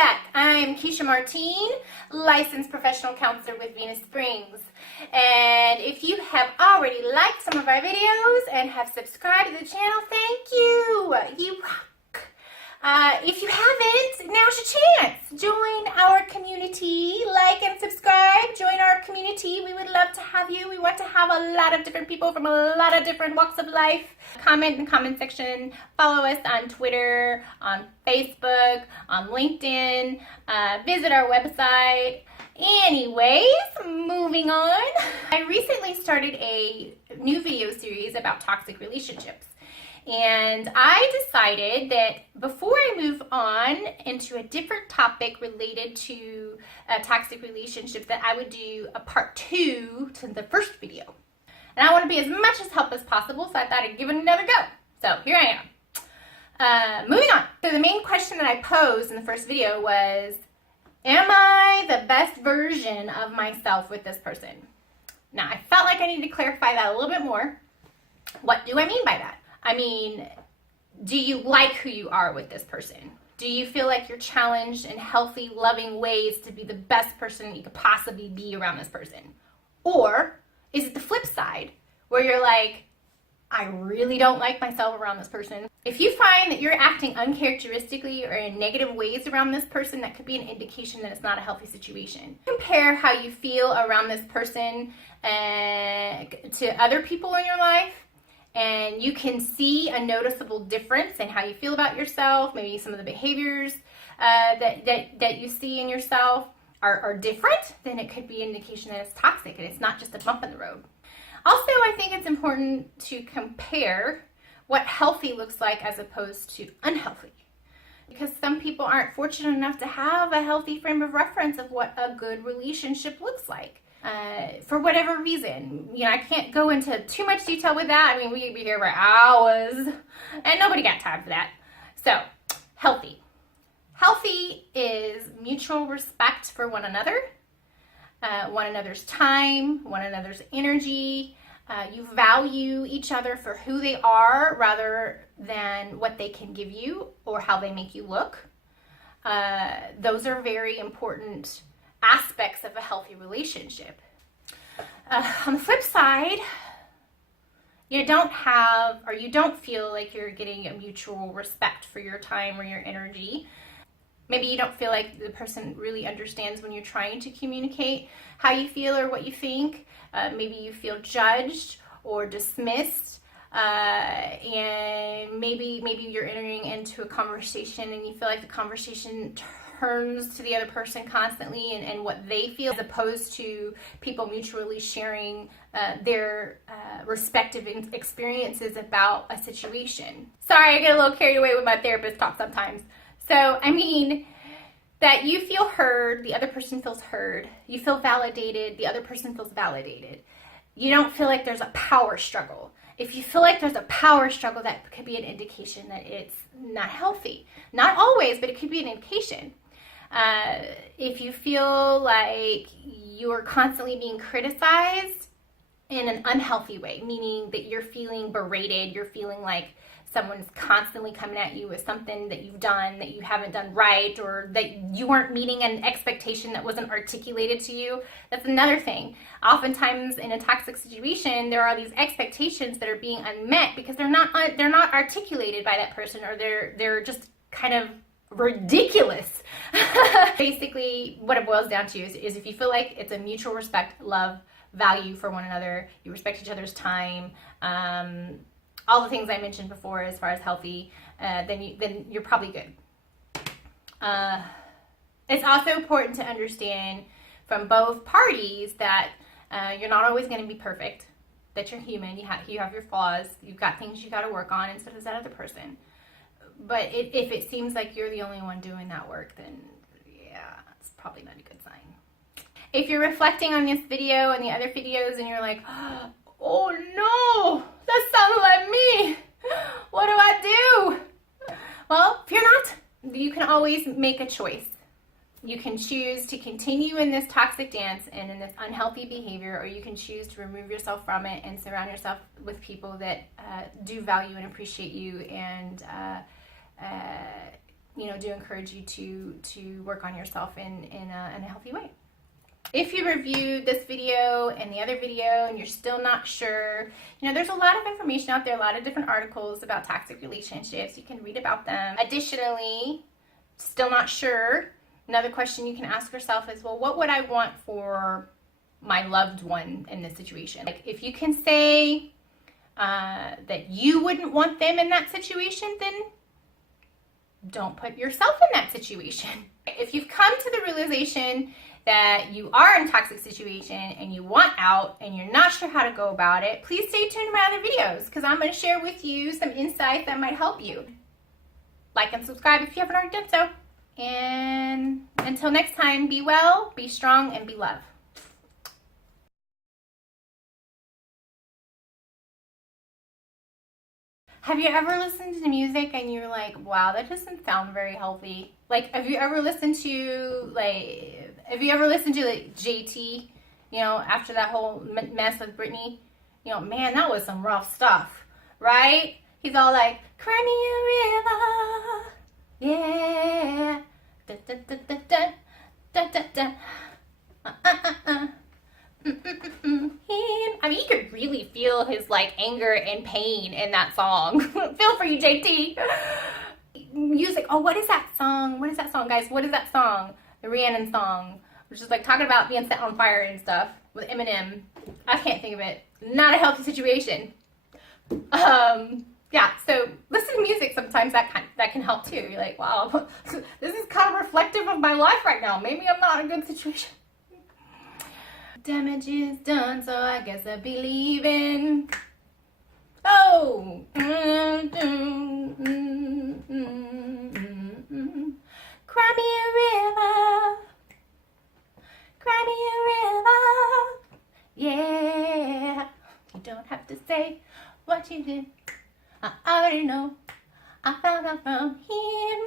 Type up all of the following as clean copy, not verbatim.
back. I'm Kesha Martin, licensed professional counselor with Venus Springs. And if you have already liked some of our videos and have subscribed to the channel, thank you. You rock. If you haven't, now's your chance. Join our community. Like and subscribe. Join our community. We would love to have you. We want to have a lot of different people from a lot of different walks of life. Comment in the comment section. Follow us on Twitter, on Facebook, on LinkedIn. Visit our website. Anyways, moving on. I recently started a new video series about toxic relationships. And I decided that before I move on into a different topic related to toxic relationships, that I would do a part 2 to the first video. And I want to be as much as help as possible, so I thought I'd give it another go. So here I am. Moving on. So the main question that I posed in the first video was, am I the best version of myself with this person? Now, I felt like I needed to clarify that a little bit more. What do I mean by that? I mean, do you like who you are with this person? Do you feel like you're challenged in healthy, loving ways to be the best person you could possibly be around this person? Or is it the flip side where you're like, I really don't like myself around this person? If you find that you're acting uncharacteristically or in negative ways around this person, that could be an indication that it's not a healthy situation. Compare how you feel around this person to other people in your life. And you can see a noticeable difference in how you feel about yourself. Maybe some of the behaviors that you see in yourself are different. Then it could be an indication that it's toxic and it's not just a bump in the road. Also, I think it's important to compare what healthy looks like as opposed to unhealthy. Because some people aren't fortunate enough to have a healthy frame of reference of what a good relationship looks like. For whatever reason. You know, I can't go into too much detail with that. I mean, we could be here for hours, and nobody got time for that. So, healthy. Healthy is mutual respect for one another, one another's time, one another's energy. You value each other for who they are rather than what they can give you or how they make you look. Those are very important aspects of a healthy relationship. On the flip side, you don't feel like you're getting a mutual respect for your time or your energy. Maybe you don't feel like the person really understands when you're trying to communicate how you feel or what you think. Maybe you feel judged or dismissed, and maybe you're entering into a conversation and you feel like the conversation turns to the other person constantly and what they feel, as opposed to people mutually sharing their respective experiences about a situation. Sorry, I get a little carried away with my therapist talk sometimes. So, I mean, that you feel heard, the other person feels heard. You feel validated, the other person feels validated. You don't feel like there's a power struggle. If you feel like there's a power struggle, that could be an indication that it's not healthy. Not always, but it could be an indication. If you feel like you're constantly being criticized in an unhealthy way, meaning that you're feeling berated, you're feeling like someone's constantly coming at you with something that you've done that you haven't done right, or that you weren't meeting an expectation that wasn't articulated to you, that's another thing. Oftentimes in a toxic situation, there are these expectations that are being unmet because they're not articulated by that person, or they're just kind of ridiculous. Basically, what it boils down to is if you feel like it's a mutual respect, love, value for one another, you respect each other's time, all the things I mentioned before as far as healthy, then you're probably good. It's also important to understand from both parties that you're not always going to be perfect, that you're human, you have your flaws, you've got things you got to work on, and so does that other person. But if it seems like you're the only one doing that work, then yeah, it's probably not a good sign. If you're reflecting on this video and the other videos and you're like, oh no, that sounds like me, what do I do? Well, fear not. You can always make a choice. You can choose to continue in this toxic dance and in this unhealthy behavior, or you can choose to remove yourself from it and surround yourself with people that do value and appreciate you and do encourage you to work on yourself in a healthy way. If you reviewed this video and the other video and you're still not sure, there's a lot of information out there, a lot of different articles about toxic relationships. You can read about them. Additionally, still not sure, another question you can ask yourself is, well, what would I want for my loved one in this situation? Like, if you can say that you wouldn't want them in that situation, then don't put yourself in that situation. If you've come to the realization that you are in a toxic situation and you want out and you're not sure how to go about it, please stay tuned to my other videos because I'm going to share with you some insights that might help you. Like and subscribe if you haven't already done so. And until next time, be well, be strong, and be love. Have you ever listened to music and you're like, wow, that doesn't sound very healthy? Like, have you ever listened to JT, after that whole mess with Britney? Man, that was some rough stuff, right? He's all like, cry me a river, yeah, da da da da da da da da. I mean, you could really feel his anger and pain in that song. Feel for you, JT. Music. Oh, what is that song? What is that song, guys? What is that song? The Rhiannon song, which is talking about being set on fire and stuff with Eminem. I can't think of it. Not a healthy situation. Yeah. So listen to music sometimes. That can help too. You're like, wow, this is kind of reflective of my life right now. Maybe I'm not in a good situation. Damage is done, so I guess I'll be leaving. Oh! Cry me a river. Cry me a river. Yeah. You don't have to say what you did. I already know. I found out from him.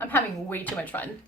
I'm having way too much fun.